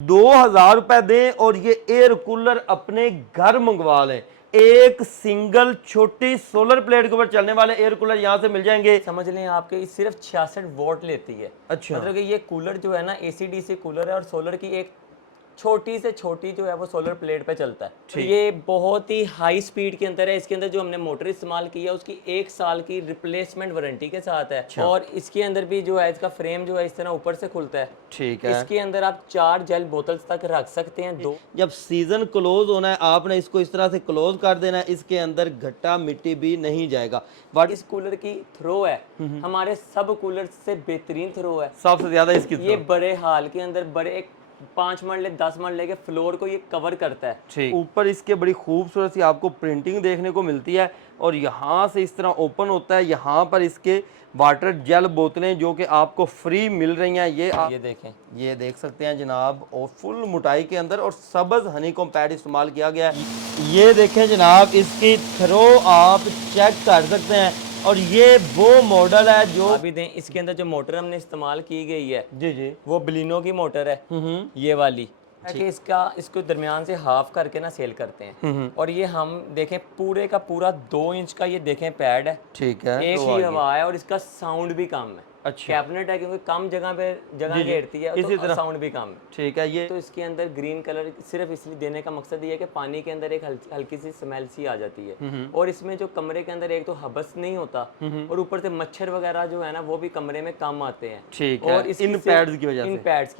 2000 रुपए दें और ये एयर कूलर अपने घर मंगवा लें। एक सिंगल छोटी सोलर प्लेट के ऊपर चलने वाले एयर कूलर यहाँ से मिल जाएंगे। समझ लें आपके सिर्फ 66 वोल्ट लेती है। अच्छा, मतलब कि ये कूलर जो है ना एसी-डीसी कूलर है और सोलर की एक छोटी से छोटी जो है वो सोलर प्लेट पे चलता है। और ठीक। ये बहुत ही हाई स्पीड के अंदर है। इसके अंदर जो हमने मोटर इस्तेमाल की है उसकी 1 साल की रिप्लेसमेंट वारंटी के साथ है। अच्छा, और इसके अंदर भी जो है इसका फ्रेम जो है इस तरह ऊपर से खुलता है। ठीक है। इसके अंदर आप 4 जेल बोतल्स तक रख सकते हैं। 2 जब सीजन क्लोज होना है आपने इसको इस तरह से क्लोज कर देना है, इसके अंदर घट्टा मिट्टी भी नहीं जाएगा। बट इस कूलर की थ्रो है हमारे सब कूलर से बेहतरीन थ्रो है। सबसे ज्यादा इसकी ये बड़े हाल के अंदर बड़े एक 5 मरले 10 मरले के फ्लोर को ये कवर करता है। ठीक, ऊपर इसके बड़ी खूबसूरत सी आपको प्रिंटिंग देखने को मिलती है और यहाँ से इस तरह ओपन होता है। यहाँ पर इसके वाटर जेल बोतलें जो कि आपको फ्री मिल रही हैं, ये देखें, ये देख सकते हैं जनाब, और फुल मोटाई के अंदर और सब्ज हनीकॉम्ब पैड इस्तेमाल किया गया है। ये देखें जनाब, इसकी थ्रो आप चेक कर सकते हैं और ये वो मॉडल है जो अभी दें इसके अंदर जो मोटर हमने इस्तेमाल की गई है जी जी वो बलिनो की मोटर है। ये वाली है कि इसको दरमियान से हाफ करके ना सेल करते हैं। और ये हम देखें पूरे का पूरा 2 इंच का ये देखें पैड है। ठीक है। एक तो ही हवा है और इसका साउंड भी कम है। अच्छा, कैबिनेट है क्योंकि कम जगह पे जगह घेरती है इसी तो तरह साउंड भी कम है। ठीक है। ये तो इसके अंदर ग्रीन कलर सिर्फ इसलिए देने का मकसद ये है कि पानी के अंदर एक हल्की सी स्मेल सी आ जाती है। और इसमें जो कमरे के अंदर एक तो हबस नहीं होता और ऊपर से मच्छर वगैरह जो है ना वो भी कमरे में कम आते हैं। ठीक और है, इन पैड्स की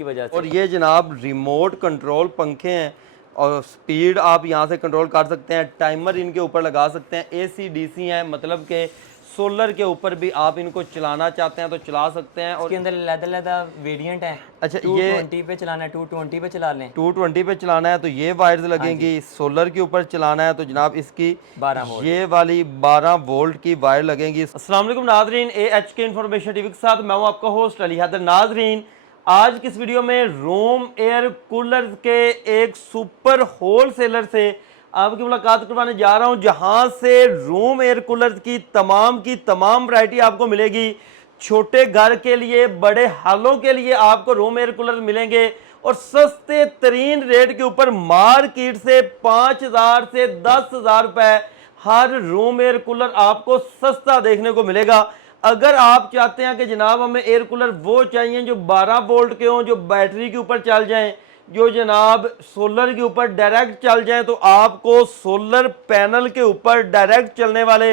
वजह से। से और ये जनाब रिमोट कंट्रोल पंखे हैं और स्पीड आप यहाँ से कंट्रोल कर सकते हैं। टाइमर इनके ऊपर लगा सकते हैं। एसी डीसी हैं, मतलब के सोलर के ऊपर भी आप इनको चलाना चाहते हैं तो चला सकते हैं। और इसके अंदर अलग-अलग वेरिएंट है। अच्छा, 220 पे चलाना है 220 पे चला लें। 220 पे चलाना है तो ये वायर्स लगेंगी। सोलर के ऊपर चलाना है तो जनाब इसकी 12 वोल्ट ये वाली 12 वोल्ट की वायर लगेंगी। अस्सलाम वालेकुम नाजरीन, AHK इन्फॉर्मेशन टीवी के साथ मैं हूं आपका होस्ट अली हैदर। नाजरीन, आज की इस वीडियो में रूम एयर कूलर के एक सुपर होलसेलर से आपकी मुलाकात करवाने जा रहा हूं, जहां से रूम एयर कूलर की तमाम वैरायटी आपको मिलेगी। छोटे घर के लिए, बड़े हालों के लिए आपको रूम एयर कूलर मिलेंगे और सस्ते तरीन रेट के ऊपर मार्केट से 5000 से 10,000 रुपए हर रूम एयर कूलर आपको सस्ता देखने को मिलेगा। अगर आप चाहते हैं कि जनाब हमें एयर कूलर वो चाहिए जो 12 वोल्ट के हों, जो बैटरी के ऊपर चल जाएं, जो जनाब सोलर के ऊपर डायरेक्ट चल जाएं, तो आपको सोलर पैनल के ऊपर डायरेक्ट चलने वाले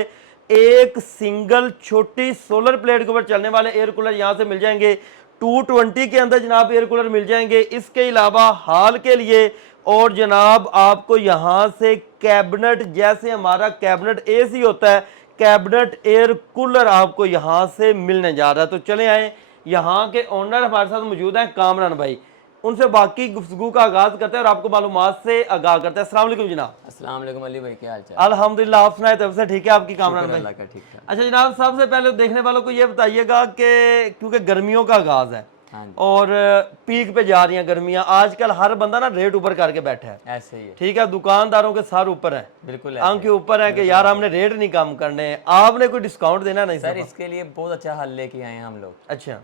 एक सिंगल छोटी सोलर प्लेट के ऊपर चलने वाले एयर कूलर यहाँ से मिल जाएंगे। 220 के अंदर जनाब एयर कूलर मिल जाएंगे। इसके अलावा हाल के लिए और जनाब आपको यहाँ से कैबिनेट, जैसे हमारा कैबिनेट एसी होता है, कैबिनेट एयर कूलर आपको यहाँ से मिलने जा रहा है। तो चले आए, यहाँ के ओनर हमारे साथ मौजूद हैं कामरान भाई, उनसे बाकी गुफ्तगू का आगाज करते हैं और आपको मालूमात से आगाह करते हैं। अस्सलाम वालेकुम जनाब। अस्सलाम वालेकुम अली भाई, क्या हाल चाल? अल्हम्दुलिल्लाह, आप सुनाए तब से ठीक है आपकी कामरान भाई? अल्लाह का ठीक है। अच्छा जनाब, सबसे पहले देखने वालों को ये बताइएगा कि क्योंकि गर्मियों का आगाज है हाँ जी, और पीक पे जा रही हैं गर्मियां, आजकल हर बंदा ना रेट ऊपर करके बैठा है। ऐसे ही है, ठीक है, दुकानदारों के सर ऊपर है, बिल्कुल आंख के ऊपर है कि यार हमने रेट नहीं कम करने, आपने कोई डिस्काउंट देना नहीं सर। सर? इसके लिए बहुत अच्छा हल लेके आए हैं हम लोग। अच्छा,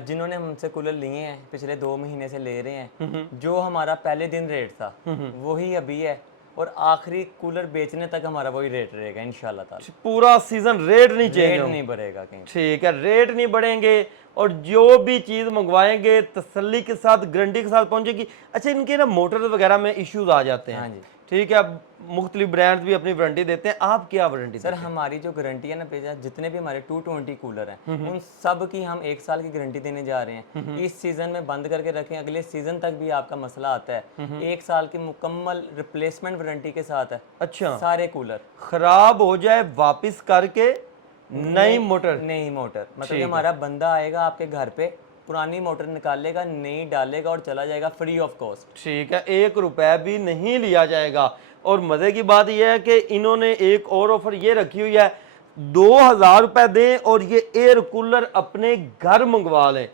जिन्होंने हमसे कूलर लिए हैं पिछले 2 महीने से ले रहे हैं, जो हमारा पहले दिन रेट था वही अभी है और आखिरी कूलर बेचने तक हमारा वही रेट रहेगा इंशाल्लाह ताला। पूरा सीजन रेट नहीं चेंज रेट होगा? नहीं बढ़ेगा कहीं। ठीक है, रेट नहीं बढ़ेंगे और जो भी चीज़ मंगवाएंगे तसल्ली के साथ, गारंटी के साथ पहुंचेगी। अच्छा, इनके ना मोटर वगैरह में इश्यूज आ जाते हैं। हाँ जी, ठीक है, मुख्तलिफ ब्रांड्स भी अपनी वारंटी देते हैं, आप क्या वारंटी सर देते हैं? हमारी जो गारंटी है ना भैया, जितने भी हमारे 220 कूलर हैं उन सब की हम 1 साल की गारंटी देने जा रहे हैं। इस सीजन में बंद करके रखें, अगले सीजन तक भी आपका मसला आता है 1 साल की मुकम्मल रिप्लेसमेंट वारंटी के साथ है। अच्छा, सारे कूलर खराब हो जाए वापस करके नई मोटर? नई मोटर, मतलब कि हमारा बंदा आएगा आपके घर पे, पुरानी मोटर निकालेगा, नई डालेगा और चला जाएगा फ्री ऑफ कॉस्ट। ठीक है, 1 रुपया भी नहीं लिया जाएगा। और मजे की बात यह है कि इन्होंने एक और ऑफर ये रखी हुई है, 2000 रुपए दें और ये एयर कूलर अपने घर मंगवा लें।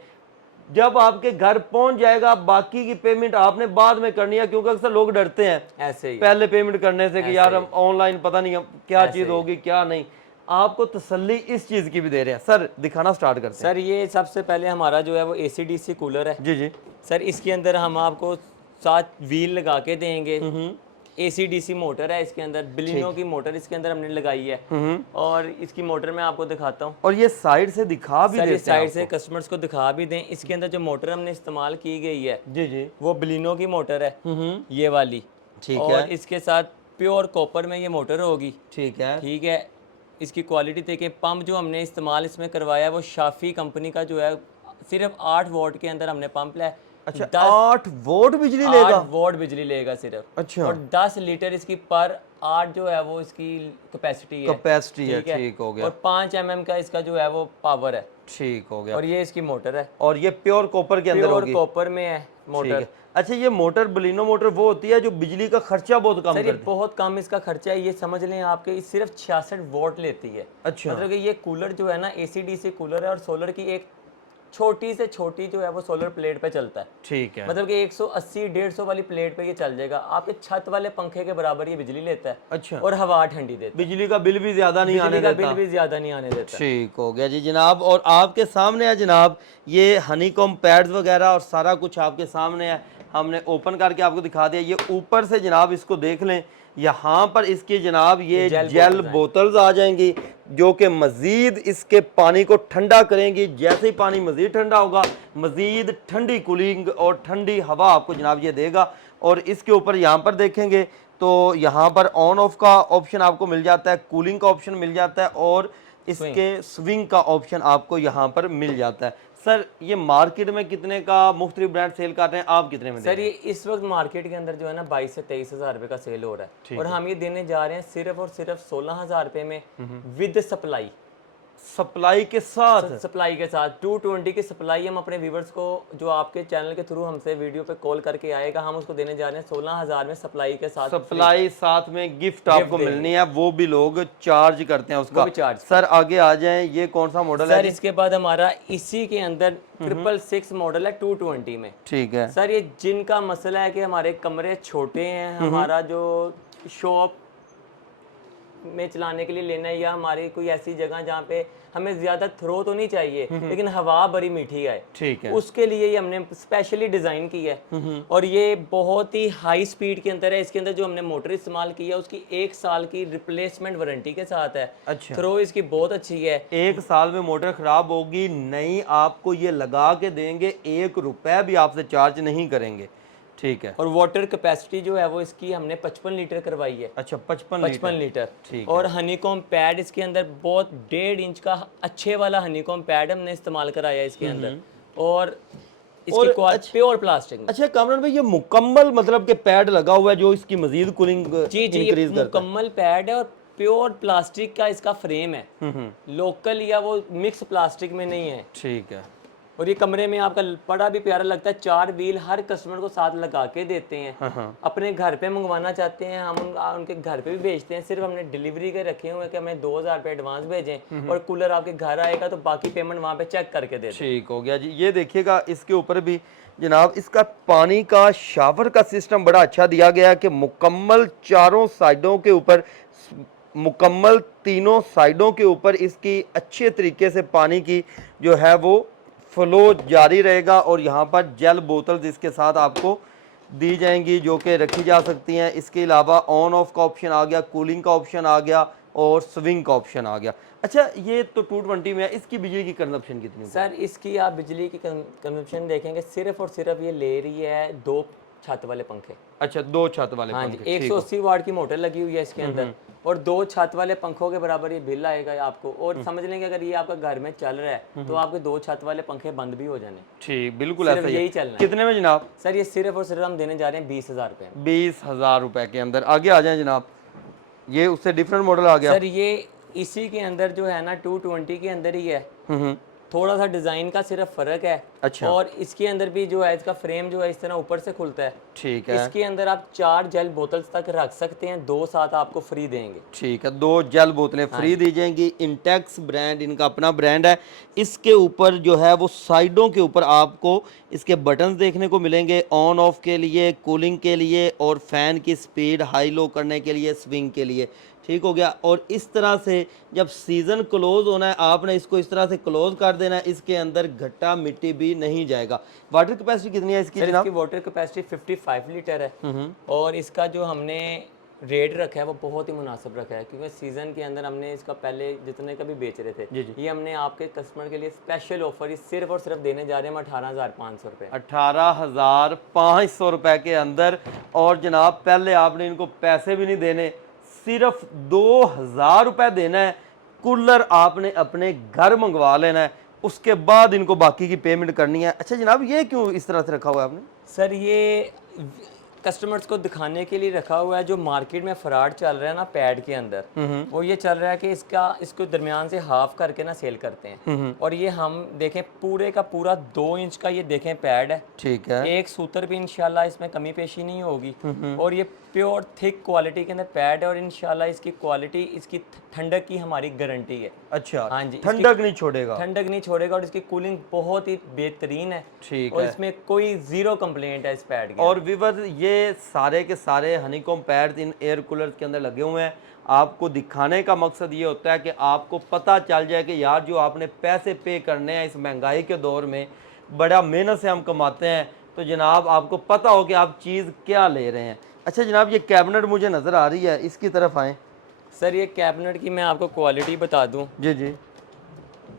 जब आपके घर पहुंच जाएगा, बाकी की पेमेंट आपने बाद में करनी है, क्योंकि अक्सर लोग डरते हैं ऐसे ही पहले पेमेंट करने से कि यार हम ऑनलाइन पता नहीं क्या चीज होगी क्या नहीं। आपको तसल्ली इस चीज की भी दे रहे हैं। सर दिखाना स्टार्ट करते हैं। सर ये सबसे पहले हमारा जो है वो एसी डीसी कूलर है। जी जी, सर इसके अंदर हम आपको साथ व्हील लगा के देंगे। ACDC मोटर है इसके अंदर, बिलिनो की मोटर इसके अंदर हमने लगाई है। और इसकी मोटर मैं आपको दिखाता हूँ। और ये साइड से दिखा भी सर ये देते हैं साइड से कस्टमर्स को दिखा भी दें। इसके अंदर जो मोटर हमने इस्तेमाल की गई है जी जी, वो बिलिनो की मोटर है, ये वाली। ठीक और है, इसके साथ प्योर कॉपर में ये मोटर होगी। ठीक है। ठीक है, इसकी क्वालिटी देखें। पंप जो हमने इस्तेमाल इसमें करवाया है वो शाफी कंपनी का जो है, सिर्फ 8 वोल्ट के अंदर हमने पंप लिया है। अच्छा, 8 वोट बिजली लेगा? 8 वोट बिजली लेगा सिर्फ। अच्छा, और 10 लीटर इसकी पर 8 जो है वो इसकी कैपेसिटी है। कैपेसिटी है, ठीक हो गया। और 5 mm का इसका जो है वो पावर है, ठीक हो गया। और ये इसकी मोटर है, और ये प्योर कॉपर के अंदर प्योर होगी? कॉपर में है ठीक मोटर। है। अच्छा, ये मोटर बलिनो मोटर वो होती है जो बिजली का खर्चा बहुत कम सर ये करती है? बहुत कम इसका खर्चा है। ये समझ लें आपके, ये सिर्फ 66 वोट लेती है। अच्छा, मतलब कि ये कूलर जो है ना ACDC कूलर है, और सोलर की एक छोटी से छोटी जो है वो सोलर प्लेट पे चलता है। ठीक है। मतलब कि 180-150 वाली प्लेट पे ये चल जाएगा। आपके छत वाले पंखे के बराबर ये बिजली लेता है। अच्छा, और हवा ठंडी देता है। बिजली का बिल भी ज्यादा नहीं आने बिजली का देता? बिल भी ज्यादा नहीं आने देता। ठीक हो गया जी जनाब। और आपके सामने है जनाब ये हनीकॉम पैड्स वगैरह और सारा कुछ आपके सामने है। हमने ओपन करके आपको दिखा दिया। ये ऊपर से जनाब इसको देख लें, यहाँ पर इसकी जनाब ये जेल बोतल्स आ जाएंगी जो कि मज़ीद इसके पानी को ठंडा करेंगी। जैसे ही पानी मज़ीद ठंडा होगा, मज़ीद ठंडी कूलिंग और ठंडी हवा आपको जनाब ये देगा। और इसके ऊपर यहाँ पर देखेंगे तो यहाँ पर ऑन ऑफ का ऑप्शन आपको मिल जाता है, कूलिंग का ऑप्शन मिल जाता है, और इसके स्विंग का ऑप्शन आपको यहाँ पर मिल जाता है। सर ये मार्केट में कितने का मुख्तलिफ ब्रांड सेल कर रहे हैं, आप कितने में दे सर रहे हैं? ये इस वक्त मार्केट के अंदर जो है ना 22 से 23 हज़ार रुपये का सेल हो रहा है, और हम ये देने जा रहे हैं सिर्फ और सिर्फ 16 हज़ार रुपये में, विद सप्लाई। सप्लाई के साथ? सप्लाई के साथ 220 की सप्लाई हम अपने व्यूवर्स को, जो आपके चैनल के थ्रू हमसे वीडियो पे कॉल करके आएगा, हम उसको देने जा रहे हैं 16 हज़ार में सप्लाई के साथ। सप्लाई साथ में गिफ्ट आपको मिलनी है, वो भी लोग चार्ज करते हैं उसका। चार्ज। सर आगे आ जाएं, ये कौन सा मॉडल है? सर इसके बाद हमारा इसी के अंदर 666 मॉडल है 220 में। ठीक है सर ये जिनका मसला है कि हमारे कमरे छोटे हैं, हमारा जो शॉप में चलाने के लिए लेना है, या हमारी कोई ऐसी जगह जहाँ पे हमें ज्यादा थ्रो तो नहीं चाहिए लेकिन हवा बड़ी मीठी आए, ठीक है, उसके लिए ये हमने स्पेशली डिजाइन की है। और ये बहुत ही हाई स्पीड के अंदर है। इसके अंदर जो हमने मोटर इस्तेमाल की है उसकी 1 साल की रिप्लेसमेंट वारंटी के साथ है। अच्छा, थ्रो इसकी बहुत अच्छी है। 1 साल में मोटर खराब होगी नई आपको ये लगा के देंगे, 1 रुपए भी आपसे चार्ज नहीं करेंगे। ठीक है। और वाटर कैपेसिटी जो है वो इसकी हमने 55 लीटर करवाई है। अच्छा, 55 लीटर। ठीक और हनीकॉम पैड इसके अंदर बहुत 1.5 इंच का अच्छे वाला हनीकॉम पैड हमने इस्तेमाल कराया इसके अंदर, और इसकी क्वालिटी प्योर प्लास्टिक में। अच्छा कामरान भाई, ये मुकम्मल मतलब के पैड लगा हुआ है जो इसकी मजीद कूलिंग जी जी, ये मुकम्मल पैड है, और प्योर प्लास्टिक का इसका फ्रेम है, लोकल या वो मिक्स प्लास्टिक में नहीं है। ठीक है। और ये कमरे में आपका बड़ा भी प्यारा लगता है। 4 व्हील हर कस्टमर को साथ लगा के देते हैं। अपने घर पे मंगवाना चाहते हैं हम उनके घर पे भी भेजते हैं। सिर्फ हमने डिलीवरी के रखे हुए हैं कि हमें 2000 रुपये एडवांस भेजें, और कूलर आपके घर आएगा तो बाकी पेमेंट वहाँ पे चेक करके देते हैं। ठीक हो गया जी। ये देखिएगा इसके ऊपर भी जनाब इसका पानी का शावर का सिस्टम बड़ा अच्छा दिया गया है कि मुकम्मल चारों साइडों के ऊपर, मुकम्मल तीनों साइडों के ऊपर इसकी अच्छे तरीके से पानी की जो है वो फ्लो जारी रहेगा। और यहाँ पर जेल बोतल इसके साथ आपको दी जाएंगी जो कि रखी जा सकती हैं। इसके अलावा ऑन ऑफ का ऑप्शन आ गया, कूलिंग का ऑप्शन आ गया, और स्विंग का ऑप्शन आ गया। अच्छा ये तो 220 में है, इसकी बिजली की कंजप्शन कितनी है? सर इसकी आप बिजली की कंजप्शन देखेंगे, सिर्फ और सिर्फ ये ले रही है 2 छत वाले पंखे। अच्छा, 2 छत वाले हाँ पंखे। जी, 180 वाट की मोटर लगी हुई है इसके अंदर, और 2 छत वाले पंखों के बराबर ये बिल आएगा आपको। और समझ लेंगे अगर ये आपका घर में चल रहा है तो आपके 2 छत वाले पंखे बंद भी हो जाने। ठीक, बिल्कुल ऐसा यही चलना है। कितने में जनाब? सर ये सिर्फ और सिर्फ हम देने जा रहे हैं 20,000 रुपये। 20,000 रुपए के अंदर। आगे आ जाए जनाब, ये उससे डिफरेंट मॉडल आ गया। सर ये इसी के अंदर जो है ना 220 के अंदर ही है, थोड़ा सा डिजाइन का सिर्फ फर्क है। अच्छा। और इसके अंदर भी जो है इसका फ्रेम जो है इस तरह ऊपर से खुलता है। ठीक है। इसके अंदर आप 4 जेल बोतल्स तक रख सकते हैं, 2 साथ आपको फ्री देंगे। ठीक है, 2 जेल बोतलें फ्री दी जाएंगी। इंटेक्स ब्रांड इनका अपना ब्रांड है। इसके ऊपर जो है वो साइडों के ऊपर आपको इसके बटन्स देखने को मिलेंगे, ऑन ऑफ के लिए, कूलिंग के लिए, और फैन की स्पीड हाई लो करने के लिए, स्विंग के लिए। ठीक हो गया। और इस तरह से जब सीज़न क्लोज होना है आपने इसको इस तरह से क्लोज कर देना है, इसके अंदर घट्टा मिट्टी भी नहीं जाएगा। वाटर कैपेसिटी कितनी है इसकी सर जनाब? इसकी वाटर कैपेसिटी 55 लीटर है और इसका जो हमने रेट रखा है वो बहुत ही मुनासिब रखा है, क्योंकि सीज़न के अंदर हमने इसका पहले जितने का भी बेच रहे थे जी जी। ये हमने आपके कस्टमर के लिए स्पेशल ऑफर सिर्फ और सिर्फ देने जा रहे हैं हम 18,500 रुपये। 18,500 रुपए के अंदर। और जनाब पहले आपने इनको पैसे भी नहीं देने, सिर्फ 2,000 रुपए देना है। कूलर आपने अपने घर मंगवा लेना है, उसके बाद इनको बाकी की पेमेंट करनी है। अच्छा जनाब ये क्यों इस तरह से रखा हुआ है आपने? सर ये कस्टमर्स को दिखाने के लिए रखा हुआ है, जो मार्केट में फ्रॉड चल रहा है ना पैड के अंदर, वो ये चल रहा है कि इसको दरमियान से हाफ करके ना सेल करते हैं। और ये हम देखें पूरे का पूरा 2 इंच का ये देखें पैड है, ठीक है। एक सूत्र भी इंशाल्लाह इसमें कमी पेशी नहीं होगी। और ये प्योर थिक क्वालिटी के अंदर पैड है और इंशाल्लाह इसकी क्वालिटी, इसकी ठंडक की हमारी गारंटी है। अच्छा हाँ जी, ठंडक नहीं छोड़ेगा? ठंडक नहीं छोड़ेगा और इसकी कूलिंग बहुत ही बेहतरीन है। ठीक और है। इसमें कोई जीरो कंप्लेंट है इस पैड की। और विवर ये सारे के सारे honeycomb pads in air coolers के अंदर लगे हुए हैं। आपको दिखाने का मकसद ये होता है कि आपको पता चल जाए कि यार जो आपने पैसे पे करने हैं इस महंगाई के दौर में, बड़ा मेहनत से हम कमाते हैं, तो जनाब आपको पता हो कि आप चीज़ क्या ले रहे हैं। अच्छा जनाब ये कैबिनेट मुझे नज़र आ रही है, इसकी तरफ आएँ। सर ये कैबिनेट की मैं आपको क्वालिटी बता दूं, जी जी।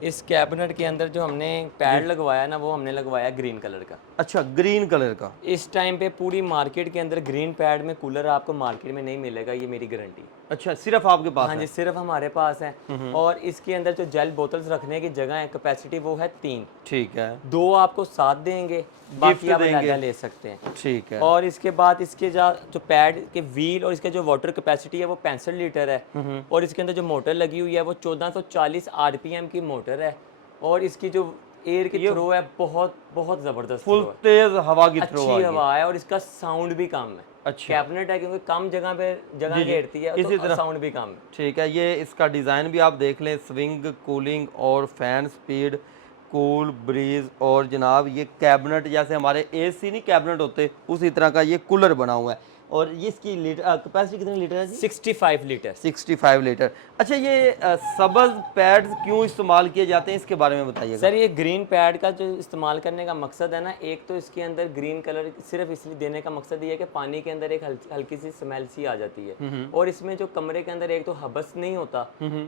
इस कैबिनेट के अंदर जो हमने पैड लगवाया ना वो हमने लगवाया ग्रीन कलर का। अच्छा ग्रीन कलर का। इस टाइम पे पूरी मार्केट के अंदर ग्रीन पैड में कूलर आपको मार्केट में नहीं मिलेगा, ये मेरी गारंटी। अच्छा सिर्फ आपके पास हाँ है? जी सिर्फ हमारे पास है। और इसके अंदर जो जेल बोतल्स रखने की जगह है, कैपेसिटी वो है 3। ठीक है। 2 आपको साथ देंगे, बाकी आप अलग ले सकते हैं। ठीक है। और इसके बाद इसके जो पैड के व्हील और इसके जो वाटर कैपेसिटी है वो 65 लीटर है। और इसके अंदर जो मोटर लगी हुई है वो 1440 आरपीएम की मोटर है। और इसकी जो एयर की थ्रो है बहुत बहुत ज़बरदस्त, फुल तेज हवा की थ्रो अच्छी हवा है और इसका साउंड भी कम है। अच्छा कैबिनेट है क्योंकि कम जगह पे जगह घेरती है, इसी तो तरह साउंड भी कम है। ठीक है। ये इसका डिज़ाइन भी आप देख लें, स्विंग, कूलिंग और फैन स्पीड, कूल ब्रीज। और जनाब ये कैबिनेट जैसे हमारे एसी नहीं कैबिनेट होते उसी तरह का ये कूलर बना हुआ है। और ये इसकी लीटर कैपेसिटी कितनी लीटर है जी? 65 लीटर। 65 लीटर। अच्छा ये सब्ज़ पैड्स क्यों इस्तेमाल किए जाते हैं, इसके बारे में बताइएगा। सर ये ग्रीन पैड का जो इस्तेमाल करने का मकसद है ना, एक तो इसके अंदर ग्रीन कलर सिर्फ इसलिए देने का मकसद ये है कि पानी के अंदर एक हल्की सी स्मेल सी आ जाती है। और इसमें जो कमरे के अंदर एक तो हबस नहीं होता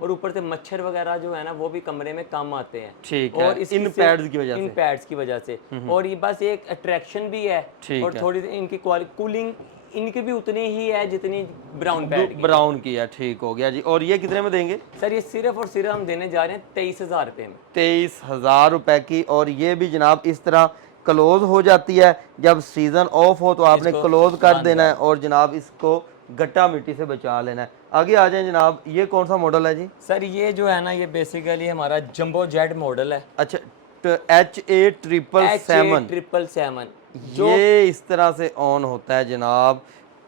और ऊपर से मच्छर वगैरह जो है ना वो भी कमरे में कम आते हैं। ठीक है। और इन पैड्स की वजह से, इन पैड्स की वजह से। और ये बस एक अट्रैक्शन भी है। और थोड़ी इनकी कूलिंग इनकी भी उतनी ही है जितनी ब्राउन पैड की। ब्राउन की है। ठीक हो गया जी। और ये कितने में देंगे? सर ये सिर्फ और सिर्फ हम देने जा रहे हैं 23,000 रुपये में। 23,000 रुपए की। और ये भी जनाब इस तरह क्लोज हो जाती है, जब सीजन ऑफ हो तो आपने क्लोज कर देना है और जनाब इसको गट्टा मिट्टी से बचा लेना है। आगे आ जाए जनाब, ये कौन सा मॉडल है जी? सर ये जो है ना ये बेसिकली हमारा जंबो जेट मॉडल है। अच्छा HA777 ये इस तरह से ऑन होता है जनाब।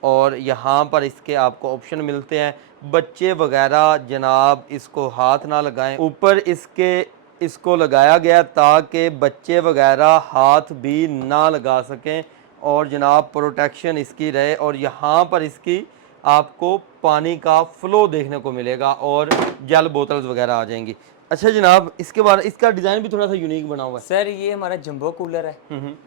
और यहाँ पर इसके आपको ऑप्शन मिलते हैं। बच्चे वगैरह जनाब इसको हाथ ना लगाएं। ऊपर इसको लगाया गया ताकि बच्चे वगैरह हाथ भी ना लगा सकें और जनाब प्रोटेक्शन इसकी रहे। और यहाँ पर इसकी आपको पानी का फ्लो देखने को मिलेगा और जल बोतल्स वगैरह आ जाएंगी। अच्छा जनाब इसके बाद इसका डिज़ाइन भी थोड़ा सा यूनिक बना हुआ है। सर ये हमारा जंबो कूलर है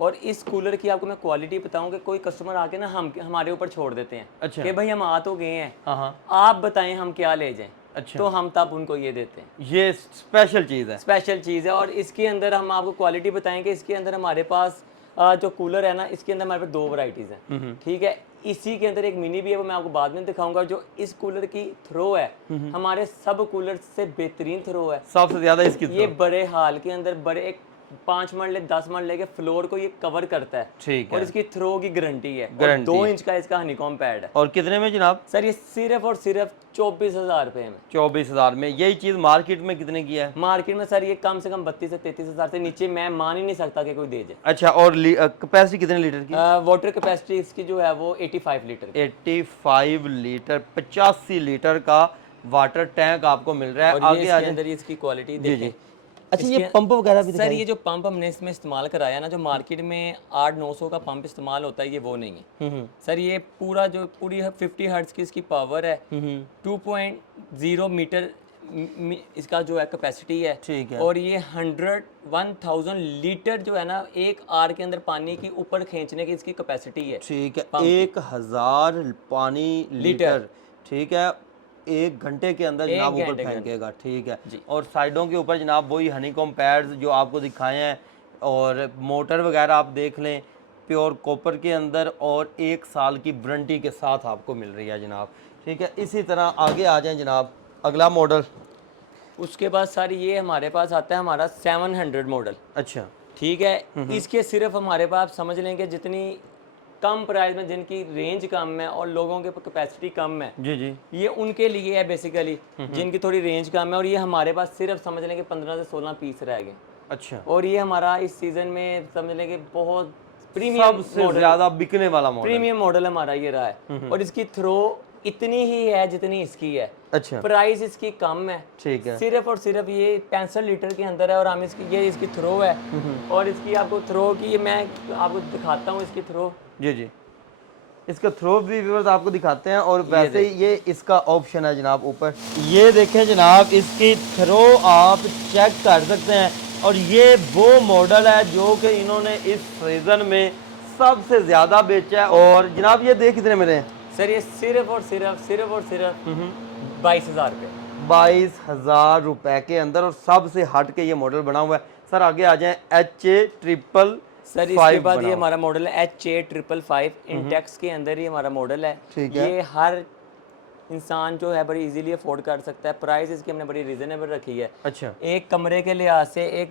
और इस कूलर की आपको मैं क्वालिटी बताऊं कि कोई कस्टमर आके ना हमारे ऊपर छोड़ देते हैं। अच्छा कि भाई हम आ तो गए हैं, हाँ आप बताएं हम क्या ले जाएं। अच्छा तो हम तब उनको ये देते हैं। ये स्पेशल चीज़ है। स्पेशल चीज़ है। और इसके अंदर हम आपको क्वालिटी बताएंगे। इसके अंदर हमारे पास जो कूलर है ना इसके अंदर हमारे पास 2 वैरायटीज़ हैं। ठीक है। इसी के अंदर एक मिनी भी है, वो मैं आपको बाद में दिखाऊंगा। जो इस कूलर की थ्रो है हमारे सब कूलर से बेहतरीन थ्रो है। सबसे ज्यादा इसकी ये बड़े हाल के अंदर बड़े एक 5 मरले 10 मरले के फ्लोर को ये कवर करता है। ठीक है। और इसकी थ्रो की गारंटी है। और 2 इंच का इसका हनीकॉम पैड है। और कितने में जनाब? सर ये सिर्फ और सिर्फ 24,000 रुपए में। 24,000 में। यही चीज मार्केट में कितने की है? मार्केट में सर ये कम से कम 32 से 33,000 से नीचे मैं मान ही नहीं सकता कि कोई दे जाए। अच्छा और कैपेसिटी कितने लीटर की? वाटर कैपेसिटी इसकी जो है वो 85 लीटर। 85 लीटर 85 लीटर का वाटर टैंक आपको मिल रहा है। और आगे इसके अंदर इसकी क्वालिटी देखिए, अच्छा, ये पंप वगैरह भी सर ये जो पंप हमने इसमें इस्तेमाल कराया ना, जो मार्केट में 800-900 का पंप इस्तेमाल होता है, ये वो नहीं है सर। ये पूरी 50 हर्ट्ज की इसकी पावर है, 2.0 मीटर इसका जो है कैपेसिटी है। ठीक है। और ये 1000 लीटर जो है ना, एक आर के अंदर पानी की ऊपर खींचने की इसकी कैपेसिटी है। ठीक है, 1000 पानी लीटर। ठीक है, 1 घंटे के अंदर जनाब ऊपर फेंकेगा। ठीक है जी। और साइडों के ऊपर जनाब वही हनीकॉम्ब पैड्स जो आपको दिखाए हैं, और मोटर वगैरह आप देख लें प्योर कॉपर के अंदर, और 1 साल की वारंटी के साथ आपको मिल रही है जनाब। ठीक है, इसी तरह आगे आ जाएं जनाब, अगला मॉडल। उसके बाद सर ये हमारे पास आता है हमारा 700 मॉडल। अच्छा, ठीक है। इसके सिर्फ हमारे पास समझ लेंगे जितनी कम प्राइस में, जिनकी रेंज कम है और लोगों के कैपेसिटी कम है जी जी, ये उनके लिए है बेसिकली, जिनकी थोड़ी रेंज कम है। और ये हमारे पास सिर्फ समझ लेंगे 15 से 16 पीस रह गए। अच्छा। और ये हमारा इस सीजन में समझ लेंगे बहुत प्रीमियम, सबसे ज्यादा बिकने वाला मॉडल, प्रीमियम मॉडल हमारा ये रहा है। और इसकी थ्रो इतनी ही है जितनी इसकी है। अच्छा, प्राइस इसकी कम है। ठीक है। सिर्फ और सिर्फ ये 65 लीटर के अंदर है। और हम इसकी थ्रो है। और इसकी आपको थ्रो की मैं आपको दिखाता हूँ इसकी थ्रो। जी जी, इसका थ्रो भी व्यूअर्स आपको दिखाते हैं। और वैसे ये इसका ऑप्शन है जनाब ऊपर, ये देखें जनाब, इसकी थ्रो आप चेक कर सकते हैं। और ये वो मॉडल है जो कि इन्होंने इस सीजन में सबसे ज़्यादा बेचा है। और जनाब ये देख कितने मेरे हैं सर? ये सिर्फ और सिर्फ 22,000 रुपये, 22,000 रुपए के अंदर। और सबसे हट के ये मॉडल बना हुआ है। सर आगे आ जाएं, HA555। सर इसके बाद ये हमारा मॉडल है HA555 इंटेक्स के अंदर, ये हमारा मॉडल है। ठीक है। ये हर इंसान जो है बड़ी इजीली अफोर्ड कर सकता है। प्राइस इसकी हमने बड़ी रीजनेबल रखी है। अच्छा, एक कमरे के लिहाज से, एक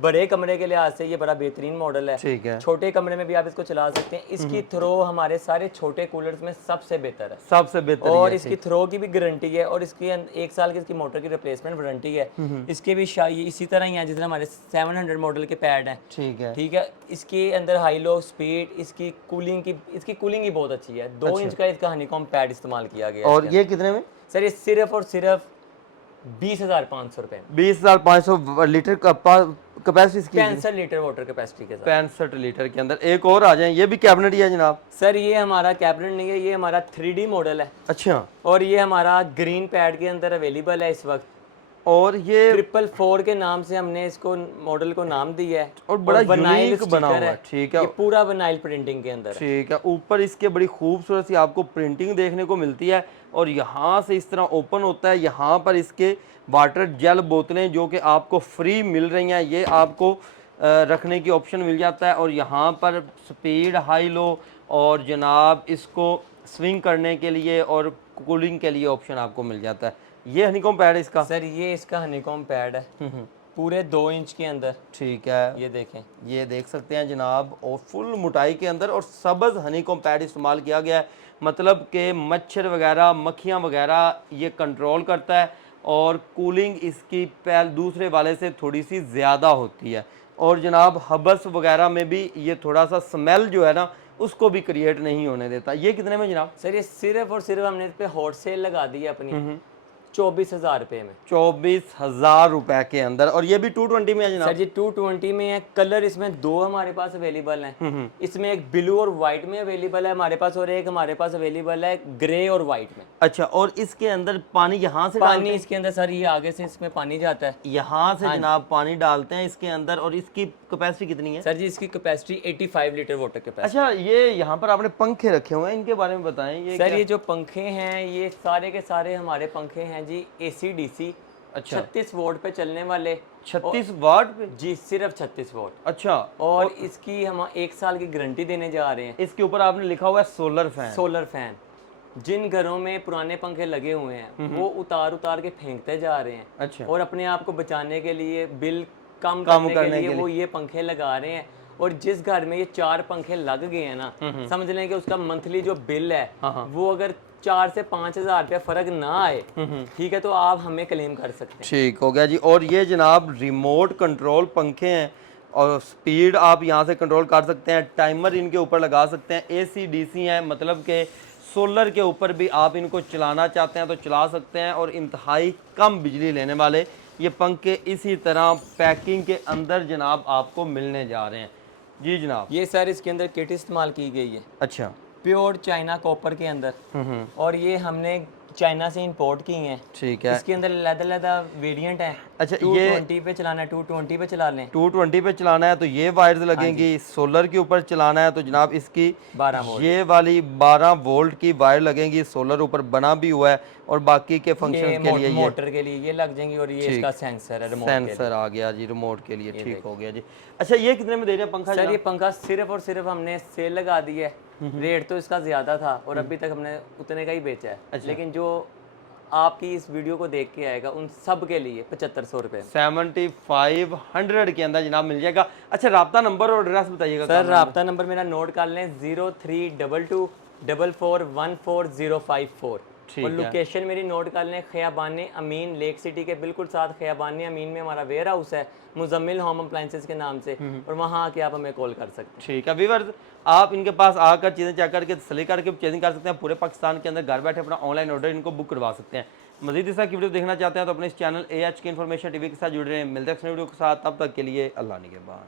बड़े कमरे के लिहाज से ये बड़ा बेहतरीन मॉडल है। ठीक है। छोटे कमरे में भी आप इसको चला सकते हैं। इसकी थ्रो हमारे सारे छोटे कूलर्स में सबसे बेहतर है, सबसे बेहतर। और इसकी थ्रो की भी गारंटी है। और इसकी 1 साल की इसकी मोटर की रिप्लेसमेंट वारंटी है। इसके भी शायद इसी तरह ही है जिस तरह हमारे 700 मॉडल के पैड हैं। ठीक है। ठीक है। इसके अंदर हाई लो स्पीड, इसकी कूलिंग ही बहुत अच्छी है। 2 इंच का इसका हनीकॉम्ब पैड इस्तेमाल किया गया है। और ये कितने में? सर ये सिर्फ और सिर्फ 20,500 रुपए, 20,500 litre capacity, 65 litre water capacity के साथ। 65 लीटर के अंदर। एक और आ जाए, ये भी कैबिनेट ही है जनाब। सर ये हमारा कैबिनेट नहीं है, ये हमारा 3D मॉडल है। अच्छा, और ये हमारा ग्रीन पैड के अंदर अवेलेबल है इस वक्त। और ये 444 के नाम से हमने इसको मॉडल को नाम दिया है। और बड़ा यूनिक बना हुआ है। ठीक है, ये पूरा विनाइल प्रिंटिंग के अंदर है। ठीक है। ऊपर इसके बड़ी खूबसूरत सी आपको प्रिंटिंग देखने को मिलती है। और यहाँ से इस तरह ओपन होता है। यहाँ पर इसके वाटर जेल बोतलें जो कि आपको फ्री मिल रही हैं, ये आपको रखने की ऑप्शन मिल जाता है। और यहाँ पर स्पीड हाई लो, और जनाब इसको स्विंग करने के लिए और कूलिंग के लिए ऑप्शन आपको मिल जाता है। ये हनीकॉम्ब पैड है इसका? सर ये इसका हनीकॉम्ब पैड है, पूरे 2 इंच के अंदर। ठीक है, ये देखें, ये देख सकते हैं जनाब। और फुल मोटाई के अंदर, और सब्ज़ हनीकॉम्ब पैड इस्तेमाल किया गया है। मतलब कि मच्छर वगैरह, मक्खियाँ वगैरह ये कंट्रोल करता है। और कूलिंग इसकी दूसरे वाले से थोड़ी सी ज़्यादा होती है। और जनाब हबस वगैरह में भी ये थोड़ा सा स्मेल जो है ना, उसको भी क्रिएट नहीं होने देता। ये कितने में जनाब? सर ये सिर्फ और सिर्फ हमने इस पे हॉट सेल लगा दी है अपनी, 24,000 रुपये में। 24,000 रुपए के अंदर। और ये भी 220 में है जनाब? सर जी 220 में है। कलर इसमें 2 हमारे पास अवेलेबल हैं। इसमें एक ब्लू और व्हाइट में अवेलेबल है हमारे पास, और एक हमारे पास अवेलेबल है ग्रे और व्हाइट में। अच्छा, और इसके अंदर पानी यहाँ से पानी इसके अंदर सर ये आगे से इसमें पानी जाता है, यहाँ से जनाब पानी डालते हैं इसके अंदर। और इसकी कैपेसिटी कितनी है? सर जी इसकी कैपेसिटी 85 लीटर वाटर कैपेसिटी। अच्छा, ये यहाँ पर आपने पंखे रखे हुए हैं, इनके बारे में बताएं। ये सर ये जो पंखे हैं ये सारे के सारे हमारे पंखे हैं जी AC DC। अच्छा, 36 वोल्ट पे चलने वाले। 36 वाट पे? जी सिर्फ 36 वोल्ट। अच्छा, और इसकी हम 1 साल की गारंटी देने जा रहे हैं। इसके ऊपर आपने लिखा हुआ है सोलर फैन। Solar fan. जिन घरों में पुराने पंखे लगे हुए हैं वो उतार उतार के फेंकते जा रहे हैं। अच्छा, और अपने आप को बचाने के लिए, बिल कम करने के लिए वो ये पंखे लगा रहे हैं। और जिस घर में ये 4 पंखे लग गए हैं ना, समझ लें कि उसका मंथली जो बिल है वो अगर 4 से 5,000 रुपया फर्क ना आए, ठीक है, तो आप हमें क्लेम कर सकते हैं। ठीक हो गया जी। और ये जनाब रिमोट कंट्रोल पंखे हैं, और स्पीड आप यहाँ से कंट्रोल कर सकते हैं। टाइमर इनके ऊपर लगा सकते हैं। AC DC हैं, मतलब कि सोलर के ऊपर भी आप इनको चलाना चाहते हैं तो चला सकते हैं। और इंतहाई कम बिजली लेने वाले ये पंखे इसी तरह पैकिंग के अंदर जनाब आपको मिलने जा रहे हैं। जी जनाब। ये सर इसके अंदर किट इस्तेमाल की गई है, अच्छा। प्योर चाइना कॉपर के अंदर, और ये हमने चाइना से इंपोर्ट की हैं। ठीक है। इसके अंदर लहदा वेरिएंट है। अच्छा, 220 पे चलाना है, 220 पे चला लें, 220 पे चलाना है तो ये वायर्स लगेंगी। सोलर के ऊपर चलाना है तो जनाब इसकी 12 वोल्ट। ये वाली 12 वोल्ट की वायर लगेंगी। सोलर ऊपर बना भी हुआ है और बाकी के ये फंक्शंस के लिए ये मोटर के लिए ये लग जाएंगी, और ये इसका सेंसर है रिमोट के लिए। सेंसर आ गया जी रिमोट के लिए। ठीक हो गया जी। अच्छा, ये कितने में दे रहे हैं पंखा सर जनाब? ये पंखा सिर्फ और सिर्फ हमने सेल लगा दी है। रेट तो इसका ज़्यादा था और अभी तक हमने उतने का ही बेचा है। लेकिन जो आपकी इस वीडियो को देख के आएगा उन सब के लिए 7500 रुपये 7500 के अंदर जनाब मिल जाएगा। अच्छा, राब्ता नंबर और एड्रेस बताइएगा। सर राब्ता नंबर मेरा नोट कर लें, 0322440454। और लोकेशन मेरी नोट कर लें, खयाबान अमीन, लेक सिटी के बिल्कुल साथ खयाबान अमीन में हमारा वेयर हाउस है, मुजम्मिल होम अप्लाइंसेस के नाम से, और वहाँ आके आप हमें कॉल कर सकते हैं। ठीक है व्यूअर्स, आप इनके पास आकर चीज़ें चेक करके तसल्ली करके चेंजिंग कर सकते हैं। पूरे पाकिस्तान के अंदर घर बैठे अपना ऑनलाइन ऑर्डर इनको बुक करवा सकते हैं। मजीद इस तरह की वीडियो देखना चाहते हैं तो अपने इस चैनल AHK इन्फॉर्मेशन टीवी के साथ जुड़ रहे हैं। मिलते हैं वीडियो के साथ, तब तक के लिए अल्लाह निगहबान।